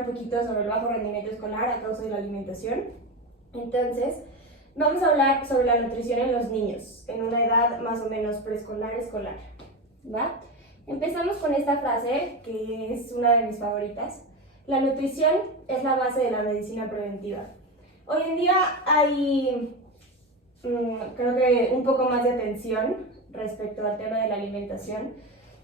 un poquito sobre el bajo rendimiento escolar a causa de la alimentación. Entonces, vamos a hablar sobre la nutrición en los niños, en una edad más o menos preescolar-escolar, ¿va? Empezamos con esta frase, que es una de mis favoritas. La nutrición es la base de la medicina preventiva. Hoy en día hay, creo que un poco más de atención respecto al tema de la alimentación,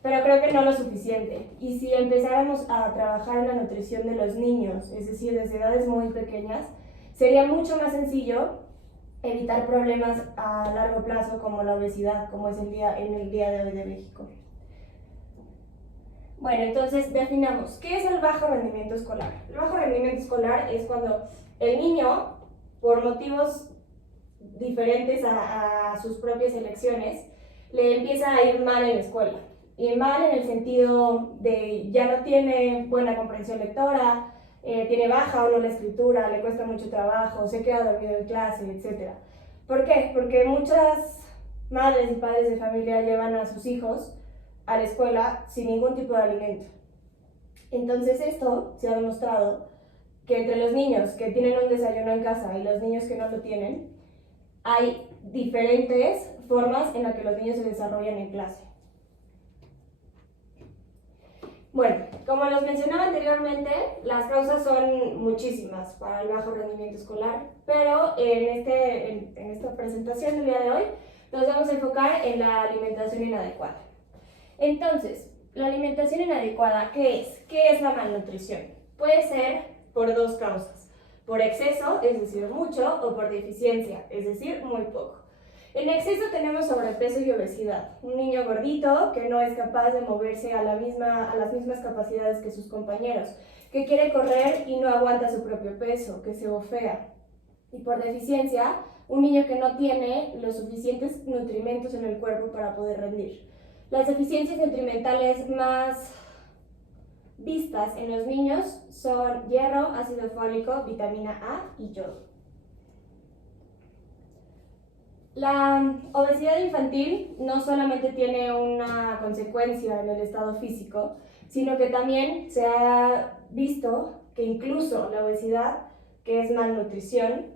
pero creo que no lo suficiente. Y si empezáramos a trabajar en la nutrición de los niños, es decir, desde edades muy pequeñas, sería mucho más sencillo evitar problemas a largo plazo como la obesidad, como es en el día de hoy de México. Bueno, entonces definamos, ¿qué es el bajo rendimiento escolar? El bajo rendimiento escolar es cuando el niño, por motivos diferentes a sus propias elecciones, le empieza a ir mal en la escuela. Y mal en el sentido de ya no tiene buena comprensión lectora, tiene baja o no la escritura, le cuesta mucho trabajo, se queda dormido en clase, etc. ¿Por qué? Porque muchas madres y padres de familia llevan a sus hijos a la escuela sin ningún tipo de alimento. Entonces esto se ha demostrado que entre los niños que tienen un desayuno en casa y los niños que no lo tienen, hay diferentes formas en las que los niños se desarrollan en clase. Bueno, como los mencionaba anteriormente, las causas son muchísimas para el bajo rendimiento escolar, pero en esta presentación del día de hoy nos vamos a enfocar en la alimentación inadecuada. Entonces, la alimentación inadecuada, ¿qué es? ¿Qué es la malnutrición? Puede ser por dos causas, por exceso, es decir, mucho, o por deficiencia, es decir, muy poco. En exceso tenemos sobrepeso y obesidad. Un niño gordito que no es capaz de moverse a las mismas capacidades que sus compañeros, que quiere correr y no aguanta su propio peso, que se bofea. Y por deficiencia, un niño que no tiene los suficientes nutrimentos en el cuerpo para poder rendir. Las deficiencias nutrimentales más vistas en los niños son hierro, ácido fólico, vitamina A y yodo. La obesidad infantil no solamente tiene una consecuencia en el estado físico, sino que también se ha visto que incluso la obesidad, que es malnutrición,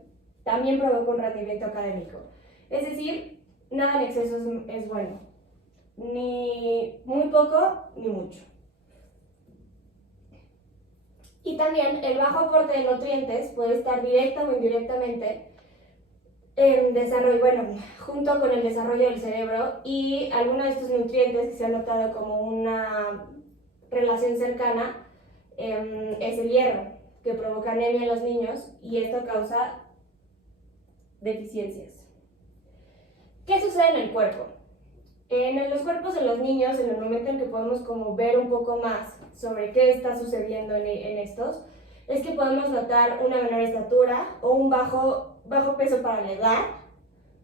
también provoca un rendimiento académico. Es decir, nada en exceso es bueno, ni muy poco ni mucho. Y también el bajo aporte de nutrientes puede estar directa o indirectamente en desarrollo, junto con el desarrollo del cerebro, y algunos de estos nutrientes que se han notado como una relación cercana es el hierro, que provoca anemia en los niños y esto causa deficiencias. ¿Qué sucede en el cuerpo? En los cuerpos de los niños, en el momento en que podemos como ver un poco más sobre qué está sucediendo en estos, es que podemos notar una menor estatura o un bajo peso para la edad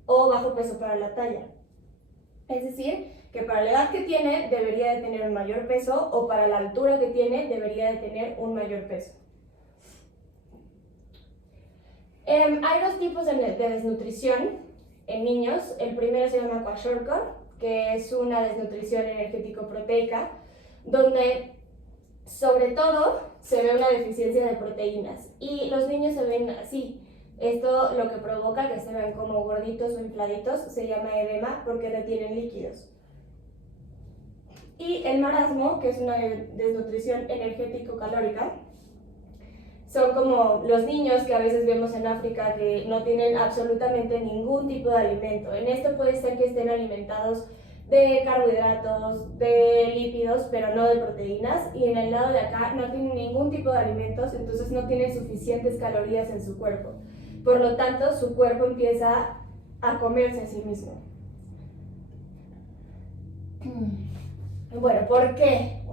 o bajo peso para la talla. Es decir, que para la edad que tiene debería de tener un mayor peso o para la altura que tiene debería de tener un mayor peso. Hay dos tipos de desnutrición en niños. El primero se llama kwashiorkor, que es una desnutrición energético-proteica, donde sobre todo se ve una deficiencia de proteínas y los niños se ven así. Esto lo que provoca que se vean como gorditos o infladitos se llama edema porque retienen líquidos. Y el marasmo, que es una desnutrición energético-calórica, son como los niños que a veces vemos en África que no tienen absolutamente ningún tipo de alimento. En esto puede ser que estén alimentados de carbohidratos, de lípidos, pero no de proteínas, y en el lado de acá no tienen ningún tipo de alimentos, entonces no tienen suficientes calorías en su cuerpo. Por lo tanto, su cuerpo empieza a comerse a sí mismo. Bueno, ¿por qué?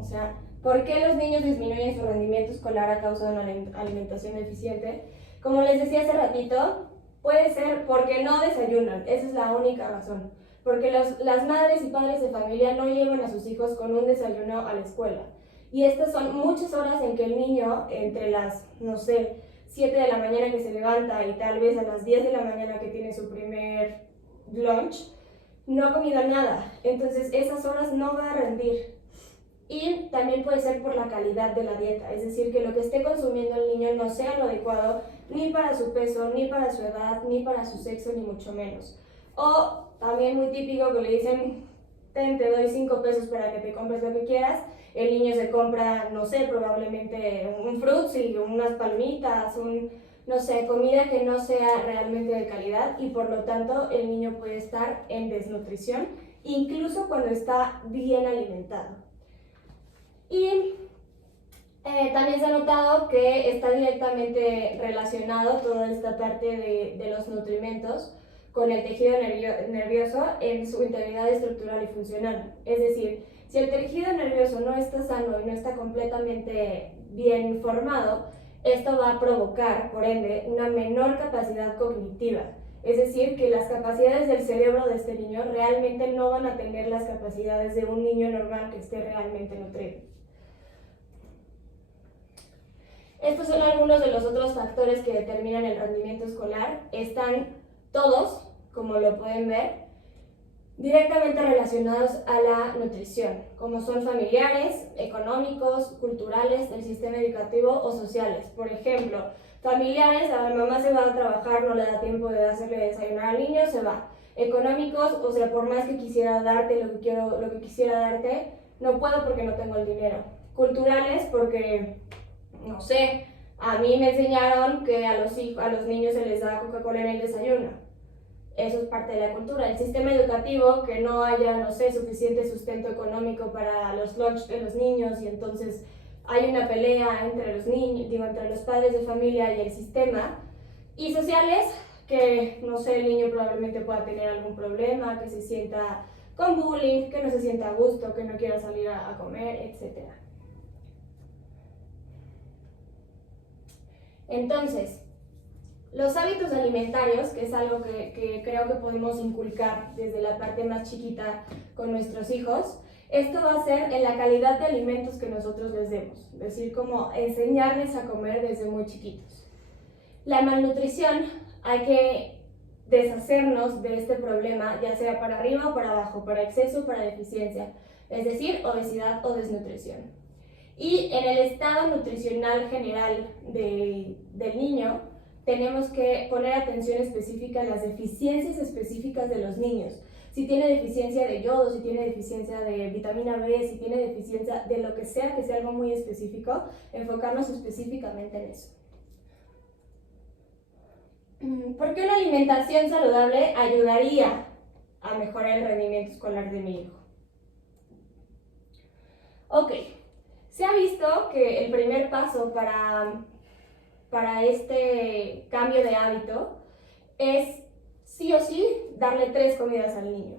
¿Por qué los niños disminuyen su rendimiento escolar a causa de una alimentación deficiente? Como les decía hace ratito, puede ser porque no desayunan, esa es la única razón. Porque las madres y padres de familia no llevan a sus hijos con un desayuno a la escuela. Y estas son muchas horas en que el niño, entre las, 7 de la mañana que se levanta y tal vez a las 10 de la mañana que tiene su primer lunch, no ha comido nada. Entonces esas horas no va a rendir. Y también puede ser por la calidad de la dieta, es decir, que lo que esté consumiendo el niño no sea lo adecuado ni para su peso, ni para su edad, ni para su sexo, ni mucho menos. O también muy típico que le dicen, te doy 5 pesos para que te compres lo que quieras, el niño se compra, no sé, probablemente un frutzi, unas palomitas, no sé, comida que no sea realmente de calidad y por lo tanto el niño puede estar en desnutrición, incluso cuando está bien alimentado. Y también se ha notado que está directamente relacionado toda esta parte de los nutrimentos con el tejido nervioso en su integridad estructural y funcional. Es decir, si el tejido nervioso no está sano y no está completamente bien formado, esto va a provocar, por ende, una menor capacidad cognitiva. Es decir, que las capacidades del cerebro de este niño realmente no van a tener las capacidades de un niño normal que esté realmente nutrido. Estos son algunos de los otros factores que determinan el rendimiento escolar. Están todos, como lo pueden ver, directamente relacionados a la nutrición, como son familiares, económicos, culturales, del sistema educativo o sociales. Por ejemplo, familiares, a la mamá se va a trabajar, no le da tiempo de hacerle desayunar al niño, se va. Económicos, o sea, por más que quisiera darte lo que quisiera darte, no puedo porque no tengo el dinero. Culturales, porque no sé, a mí me enseñaron que a los niños se les da Coca-Cola en el desayuno. Eso es parte de la cultura. El sistema educativo, que no haya, no sé, suficiente sustento económico para los lunch de los niños y entonces hay una pelea entre los niños, entre los padres de familia y el sistema. Y sociales, que, no sé, el niño probablemente pueda tener algún problema, que se sienta con bullying, que no se sienta a gusto, que no quiera salir a comer, etc. Entonces, los hábitos alimentarios, que es algo que creo que podemos inculcar desde la parte más chiquita con nuestros hijos, esto va a ser en la calidad de alimentos que nosotros les demos, es decir, como enseñarles a comer desde muy chiquitos. La malnutrición, hay que deshacernos de este problema, ya sea para arriba o para abajo, para exceso o para deficiencia, es decir, obesidad o desnutrición. Y en el estado nutricional general del niño, tenemos que poner atención específica a las deficiencias específicas de los niños. Si tiene deficiencia de yodo, si tiene deficiencia de vitamina B, si tiene deficiencia de lo que sea algo muy específico, enfocarnos específicamente en eso. ¿Por qué una alimentación saludable ayudaría a mejorar el rendimiento escolar de mi hijo? Ok. Se ha visto que el primer paso para este cambio de hábito es sí o sí darle 3 comidas al niño.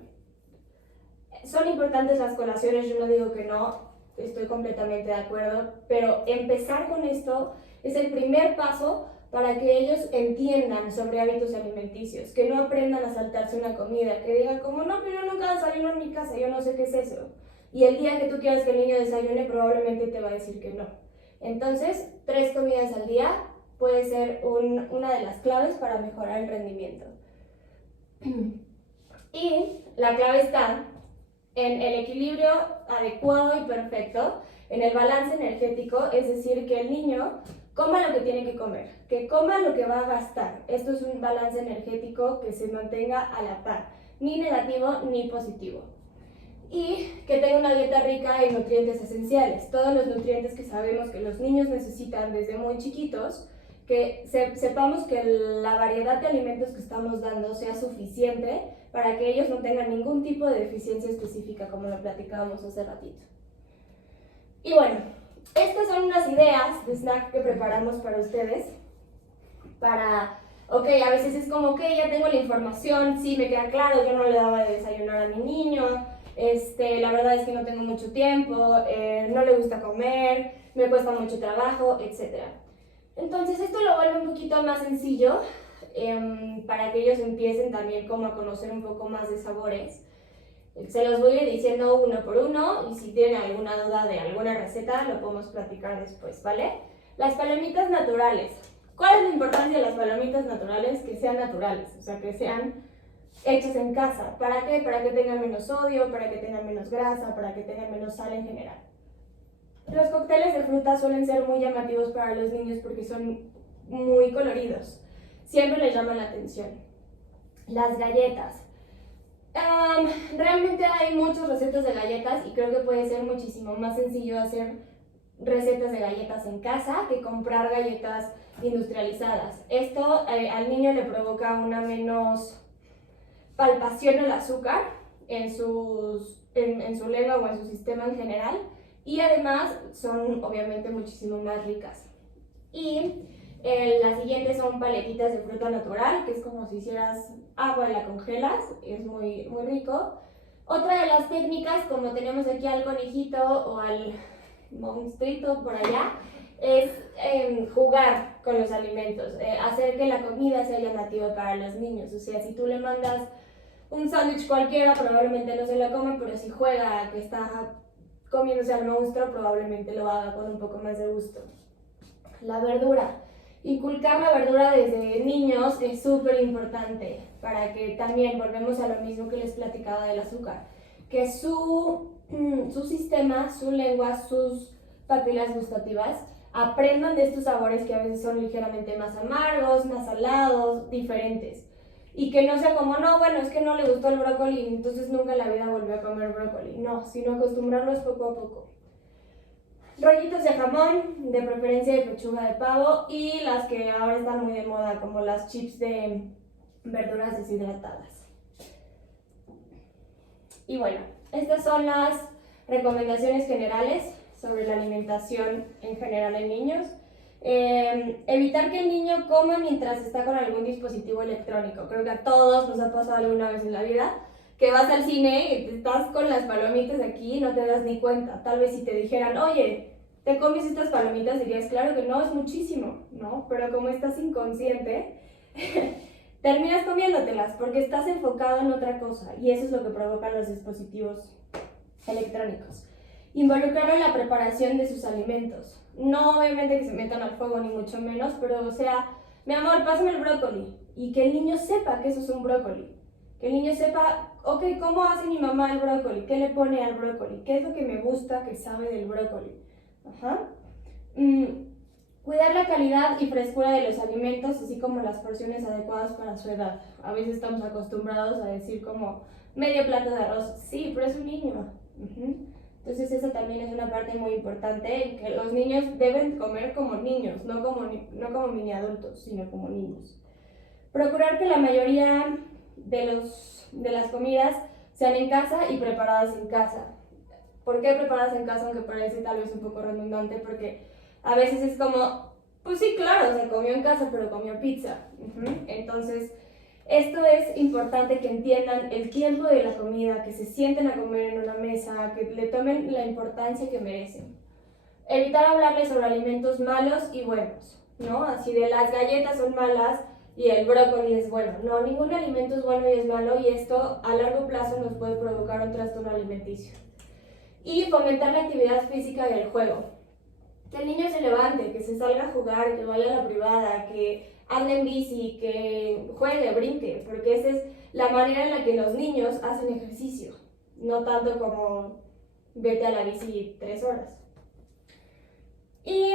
Son importantes las colaciones, yo no digo que no, estoy completamente de acuerdo, pero empezar con esto es el primer paso para que ellos entiendan sobre hábitos alimenticios, que no aprendan a saltarse una comida, que digan como no, pero yo nunca desayuno en mi casa, yo no sé qué es eso. Y el día que tú quieras que el niño desayune, probablemente te va a decir que no. Entonces, 3 comidas al día puede ser una de las claves para mejorar el rendimiento. Y la clave está en el equilibrio adecuado y perfecto, en el balance energético, es decir, que el niño coma lo que tiene que comer, que coma lo que va a gastar. Esto es un balance energético que se mantenga a la par, ni negativo ni positivo. Y que tenga una dieta rica en nutrientes esenciales, todos los nutrientes que sabemos que los niños necesitan desde muy chiquitos, que sepamos que la variedad de alimentos que estamos dando sea suficiente para que ellos no tengan ningún tipo de deficiencia específica, como lo platicábamos hace ratito. Y bueno, estas son unas ideas de snack que preparamos para ustedes, ok, a veces es como, ok, ya tengo la información, sí, me queda claro, yo no le daba de desayunar a mi niño, la verdad es que no tengo mucho tiempo, no le gusta comer, me cuesta mucho trabajo, etc. Entonces esto lo vuelve un poquito más sencillo para que ellos empiecen también como a conocer un poco más de sabores. Se los voy a ir diciendo uno por uno y si tienen alguna duda de alguna receta lo podemos platicar después, ¿vale? Las palomitas naturales. ¿Cuál es la importancia de las palomitas naturales? Que sean naturales, o sea, que sean hechas en casa. ¿Para qué? Para que tengan menos sodio, para que tengan menos grasa, para que tengan menos sal en general. Los cócteles de fruta suelen ser muy llamativos para los niños porque son muy coloridos. Siempre les llaman la atención. Las galletas. Realmente hay muchas recetas de galletas y creo que puede ser muchísimo más sencillo hacer recetas de galletas en casa que comprar galletas industrializadas. Esto al niño le provoca una menos palpación al azúcar en su lengua o en su sistema en general, y además son obviamente muchísimo más ricas. Y las siguientes son paletitas de fruta natural, que es como si hicieras agua y la congelas, es muy, muy rico. Otra de las técnicas, como tenemos aquí al conejito o al monstruito por allá, es jugar con los alimentos, hacer que la comida sea llamativa para los niños. O sea, si tú le mandas un sándwich cualquiera, probablemente no se lo come, pero si juega a que está comiéndose al monstruo, probablemente lo haga con un poco más de gusto. La verdura. Inculcar la verdura desde niños es súper importante para que también, volvemos a lo mismo que les platicaba del azúcar, que su sistema, su lengua, sus papilas gustativas aprendan de estos sabores que a veces son ligeramente más amargos, más salados, diferentes. Y que no sea como, no, bueno, es que no le gustó el brócoli, entonces nunca en la vida volvió a comer brócoli. No, sino acostumbrarlos poco a poco. Rollitos de jamón, de preferencia de pechuga de pavo, y las que ahora están muy de moda, como las chips de verduras deshidratadas. Y bueno, estas son las recomendaciones generales sobre la alimentación en general en niños. Evitar que el niño coma mientras está con algún dispositivo electrónico. Creo que a todos nos ha pasado alguna vez en la vida que vas al cine y estás con las palomitas aquí y no te das ni cuenta. Tal vez si te dijeran, oye, ¿te comes estas palomitas? Dirías, claro que no, es muchísimo, ¿no? Pero como estás inconsciente, terminas comiéndotelas porque estás enfocado en otra cosa, y eso es lo que provocan los dispositivos electrónicos. Involucrar en la preparación de sus alimentos. No obviamente que se metan al fuego ni mucho menos, pero o sea, mi amor, pásame el brócoli, y que el niño sepa que eso es un brócoli. Que el niño sepa, ok, ¿cómo hace mi mamá el brócoli? ¿Qué le pone al brócoli? ¿Qué es lo que me gusta que sabe del brócoli? Ajá. Cuidar la calidad y frescura de los alimentos, así como las porciones adecuadas para su edad. A veces estamos acostumbrados a decir como medio plato de arroz. Sí, pero es un niño. Entonces esa también es una parte muy importante, que los niños deben comer como niños, no como mini adultos, sino como niños. Procurar que la mayoría de las comidas sean en casa y preparadas en casa. ¿Por qué preparadas en casa? Aunque parece tal vez un poco redundante, porque a veces es como, pues sí, claro, se comió en casa, pero comió pizza. Entonces, esto es importante, que entiendan el tiempo de la comida, que se sienten a comer en una mesa, que le tomen la importancia que merecen. Evitar hablarles sobre alimentos malos y buenos, ¿no? Así de las galletas son malas y el brócoli es bueno. No, ningún alimento es bueno y es malo, y esto a largo plazo nos puede provocar un trastorno alimenticio. Y fomentar la actividad física y el juego. Que el niño se levante, que se salga a jugar, que vaya a la privada, que ande en bici, que juegue, brinque, porque esa es la manera en la que los niños hacen ejercicio, no tanto como vete a la bici 3 horas. Y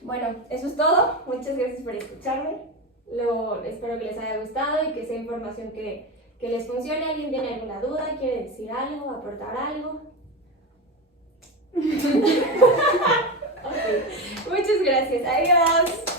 bueno, eso es todo. Muchas gracias por escucharme. Espero que les haya gustado y que sea información que les funcione. ¿Alguien tiene alguna duda? ¿Quiere decir algo? ¿Aportar algo? Okay. Muchas gracias. Adiós.